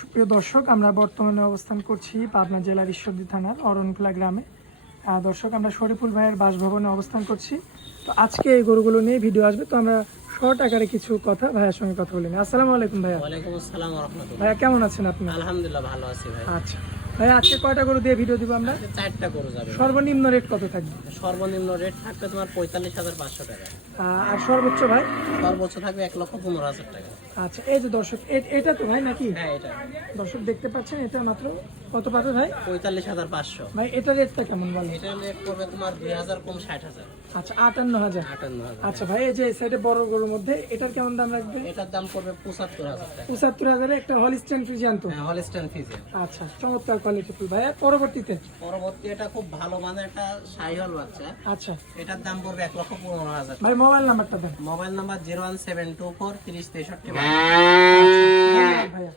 সুপ্রিয় দর্শক, আমরা বর্তমানে অবস্থান করছি পাবনা জেলার ঈশ্বরদী থানার অরণখোলা গ্রামে। দর্শক, আমরা শরীফুল ভাইয়ের বাসভবনে অবস্থান করছি। তো আজকে এই গরুগুলো নিয়ে ভিডিও আসবে, তো আমরা শর্ট আকারে কিছু কথা ভাইয়ের সঙ্গে কথা বলি। আসসালামু আলাইকুম ভাইয়া। ওয়ালাইকুম আসসালাম ওয়া রাহমাতুল্লাহ। ভাইয়া কেমন আছেন আপনি? আলহামদুলিল্লাহ ভালো আছি ভাই। আচ্ছা ভাইয়া, আজকে কয়টা গরু দিয়ে ভিডিও দিব আমরা? আজকে 4টা গরু যাবে। সর্বনিম্ন রেট কত থাকবে? সর্বনিম্ন রেট থাকবে তোমার 45,500 টাকা। আর সর্বোচ্চ ভাই? সর্বোচ্চ থাকবে 1,15,000 টাকা। আচ্ছা, এই যে দর্শক, এটা তো ভাই নাকি? হ্যাঁ, এটা দর্শক দেখতে পাচ্ছেন, এটা মাত্র কত পাবে ভাই? 45,500। ভাই এটা রেটটা কেমন বলেন? এটা রেট পড়বে তোমার 2,000 কম 60,000। আচ্ছা, 58,000। 58,000। আচ্ছা ভাই, এই যে এই সাইডে বড় গরুর মধ্যে এটার কেমন দাম রাখবে? এটার দাম পড়বে 75,000 টাকা। 75,000 একটা হলিস্টাইন ফ্রিজিয়ান তো? হ্যাঁ, হলস্টাইন ফ্রিজিয়ান। আচ্ছা, চমৎকার কোয়ালিটি ফুল ভাই। পরবর্তীতে পরবর্তী এটা খুব ভালো মানের একটা শাহিওয়াল বাচ্চা। আচ্ছা এটার দাম পড়বে 1,15,000 টাকা। ভাই, মোবাইল নাম্বারটা দেন। Mobile number 01724 30 63। ধন্যবাদ ভাইয়া।